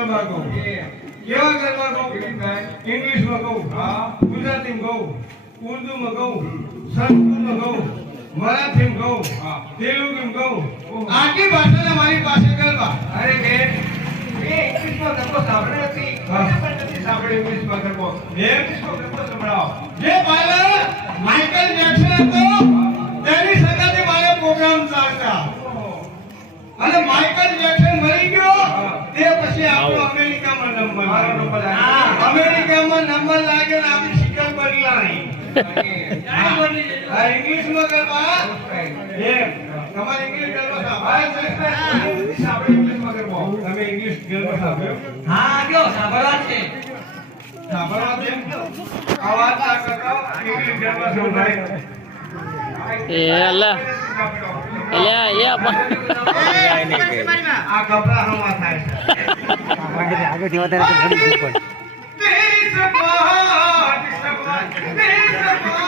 ગરબા કહું કેવા ગરબા કહું ઇંગ્લિશમાં કહું ગુજરાતીમાં કહું ઉર્દુમાં કહું સંસ્કૃતમાં કહું મરાઠીમાં કહું તેલુગુમાં કહું આખી ભાષાના મારી પાસે ગરબા અરે બેન ઇંગ્લિશમાં ગરબો સાંભળ્યો નથી સાંભળ્યો ઇંગ્લિશમાં ગરબો ઇંગ્લિશમાં ગરબો સંભળાવો જે પહેલા માઇકલ જેક્સન હતો તેની સાથે મારે પ્રોગ્રામ ચાલતા અને માઇકલ જેક્સન મરી ગયો તે પછી આપણો અમેરિકામાં નંબર લાગ્યો ને આપણી શિકાર બદલા નહીં ઇંગ્લિશમાં ગરબા તમારે ઇંગ્લિશ ગરબા સાંભળે ઇંગ્લિશમાં ગરબા તમે ઇંગ્લિશ ગરબા સાંભળ્યો હા કયો સાંભળવા છે સાંભળવા છે અવાજ ના કરતા ઇંગ્લિશ ગરબા સંભળાય એલા એલા એ આ ગભરાહમાં થાય છે આગળથી વધારે ઘણી ઉપર તેરી સપાટ તેરી સપાટ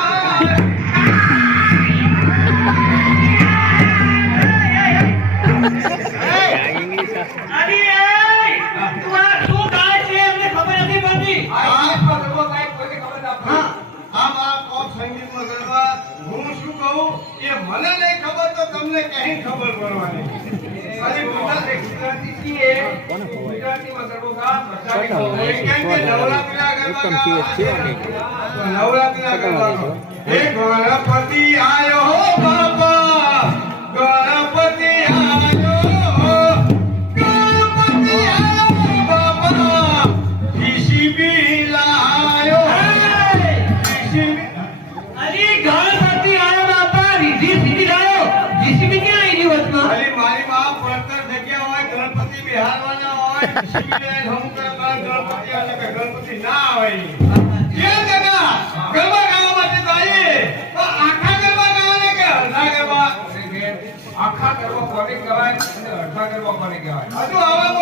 મને નહીં ખબર તો તમને કઈ ખબર પડવાની અરે ગુજરાતી છીએ ગુજરાતીમાં ગરબો ગા કેમ કે નવરાત્રિના ગરબા હે ગણપતિ આયો હો બાપા ગણપતિ આયો બાપા જીસીબી લાયો અરે ગણપતિ આયો બાપા જીસીબી લાયો જીસીબી ક્યાં આવી વચમાં અરે મારી માં પડતર જગ્યા હોય ગણપતિ બિહારવાના હોય જીસીબી હમ કરવા ગણપતિ આવે કે ગણપતિ ના આવે જે જગા ગરબા ગાવા માટે જાય તો આખા ગરબા ગાવાને કે અડધા ગરબા આખા ગરબા કોને કહેવાય અને અડધા ગરબા કોને કહેવાય હજુ આવા